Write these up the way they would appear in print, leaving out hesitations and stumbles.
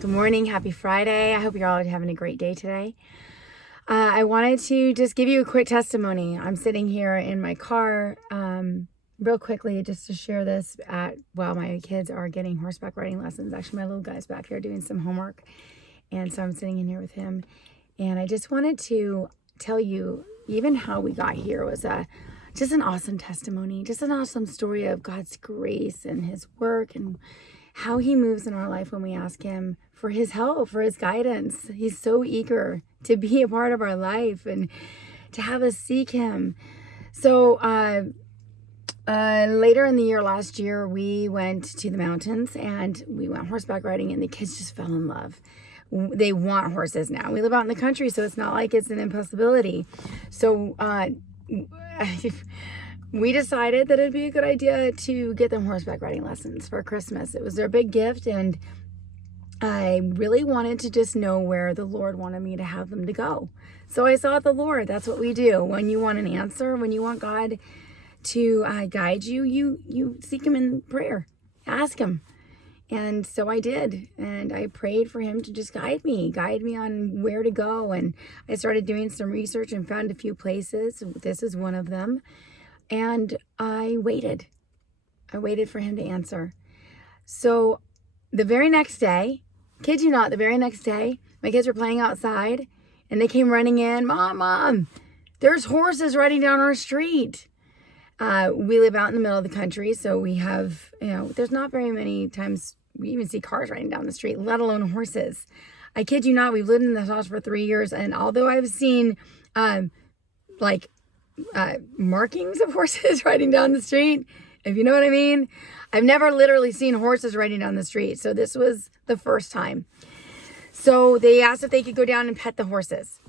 Good morning. Happy Friday. I hope you're all having a great day today. I wanted to just give you a quick testimony. I'm sitting here in my car real quickly just to share this while my kids are getting horseback riding lessons. Actually, my little guy's back there doing some homework. And so I'm sitting in here with him. And I just wanted to tell you even how we got here was just an awesome testimony, just an awesome story of God's grace and his work and how he moves in our life when we ask him for his help, for his guidance. He's so eager to be a part of our life and to have us seek him. So later in the year, last year, we went to the mountains and we went horseback riding, and the kids just fell in love. They want horses now. We live out in the country, so it's not like it's an impossibility. So we decided that it'd be a good idea to get them horseback riding lessons for Christmas. It was their big gift, and I really wanted to just know where the Lord wanted me to have them to go. So I sought the Lord. That's what we do. When you want an answer, when you want God to guide you, you seek him in prayer. Ask him. And so I did. And I prayed for him to just guide me on where to go. And I started doing some research and found a few places. This is one of them. And I waited for him to answer. So the very next day, kid you not, the very next day, my kids were playing outside and they came running in. Mom, there's horses riding down our street. We live out in the middle of the country, so we have, there's not very many times we even see cars riding down the street, let alone horses. I kid you not, we've lived in this house for 3 years, and although I've seen markings of horses riding down the street, if you know what I mean, I've never literally seen horses riding down the street. So this was the first time. So they asked if they could go down and pet the horses.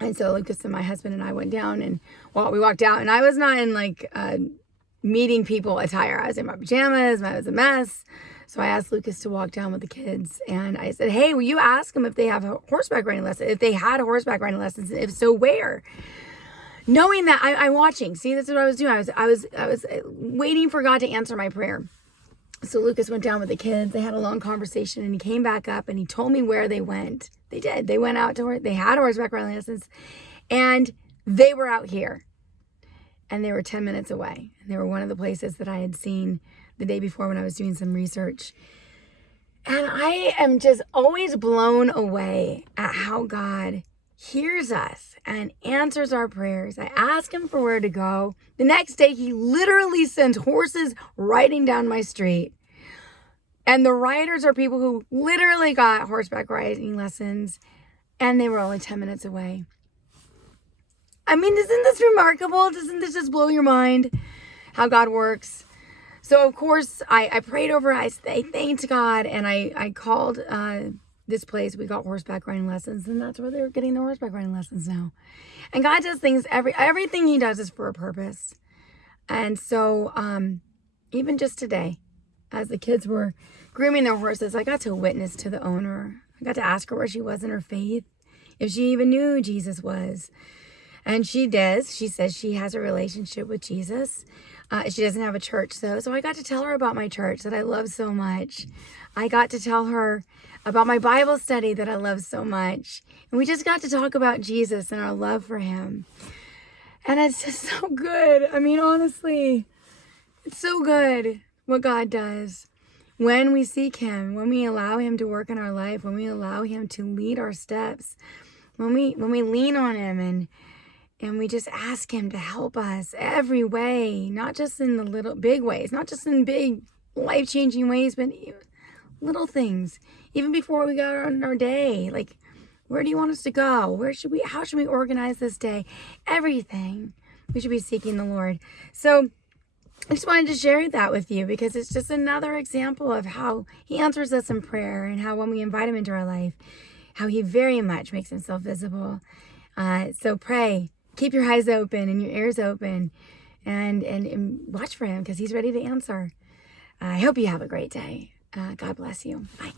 And so Lucas and my husband and I went down, and we walked out, and I was not in meeting people attire. I was in my pajamas. I was a mess. So I asked Lucas to walk down with the kids, and I said, "Hey, will you ask them if they have a horseback riding lesson? If they had horseback riding lessons, if so, where?" Knowing that I'm watching. See, this is what I was doing. I was waiting for God to answer my prayer. So Lucas went down with the kids. They had a long conversation, and he came back up and he told me where they went. They did. They went out to they had horseback riding lessons, and they were out here, and they were 10 minutes away. And they were one of the places that I had seen the day before when I was doing some research. And I am just always blown away at how God hears us and answers our prayers. I ask him for where to go. The next day, he literally sends horses riding down my street. And the riders are people who literally got horseback riding lessons, and they were only 10 minutes away. I mean, isn't this remarkable? Doesn't this just blow your mind how God works? So, of course, I prayed over it. I thanked God, and I called this place. We got horseback riding lessons, and that's where they're getting their horseback riding lessons now. And God does things, everything he does is for a purpose. And so even just today, as the kids were grooming their horses, I got to witness to the owner. I got to ask her where she was in her faith, if she even knew who Jesus was. And she does. She says she has a relationship with Jesus. She doesn't have a church, though. So I got to tell her about my church that I love so much. I got to tell her about my Bible study that I love so much. And we just got to talk about Jesus and our love for him. And it's just so good. I mean, honestly, it's so good what God does. When we seek him, when we allow him to work in our life, when we allow him to lead our steps, when we lean on him and we just ask him to help us every way, not just in the little big ways, not just in big life-changing ways, but little things. Even before we go on our day, like, where do you want us to go? How should we organize this day? Everything. We should be seeking the Lord. So I just wanted to share that with you because it's just another example of how he answers us in prayer, and how when we invite him into our life, how he very much makes himself visible. So pray. Keep your eyes open and your ears open, and watch for him because he's ready to answer. I hope you have a great day. God bless you. Bye.